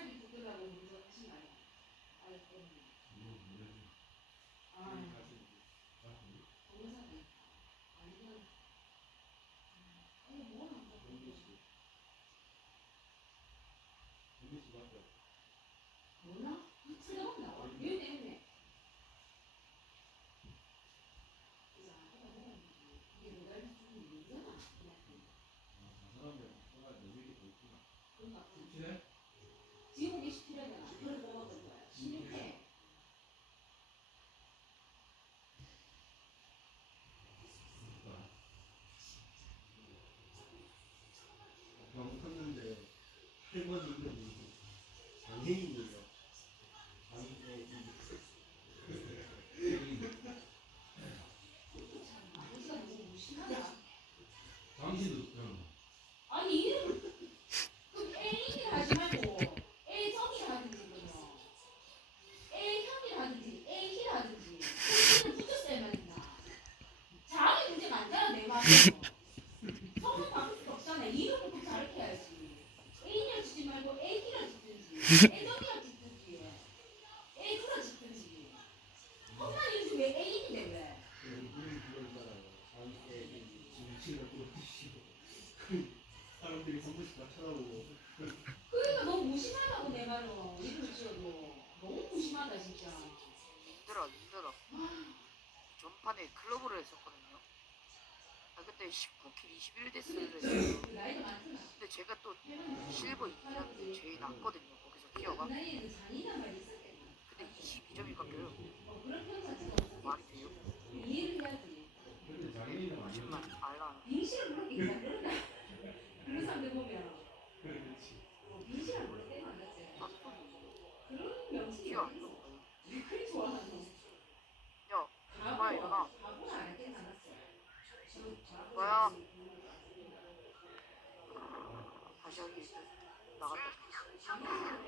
자살이 부끄라고 먼저 하신 말이야. 아, 그럼요. 무심하다. 당신도 그냥 아니 이름 그 A를 하지 말고 A정이 하든지 그러면 A형이 하든지 A희를 하든지 그걸 붙였어야 말이야 자기 문제 많잖아 내 말은 성은 바꿀 수 없잖아 이름부터 가르쳐야지 A를 짓지 말고 A희를 짓든지 A정이를 짓든지 A를 짓든지 엄마 요즘 왜 A인데 왜 클럽으로 했었거든요. 아 그때 19킬 21 데스를 했어요 나이도 많구나 근데 제가 또 실버 2라운드 제일 낮거든요 거기서 있었겠나 근데 22점이 깎여요. 말이 돼요? 이해를 해야지 근데 장애인은 아니야. 거짓말 알라 티어 안 좋아하노 야 엄마 일어나 바보는 안 했겠나 않았어 뭐야? 다시 하기 나갔다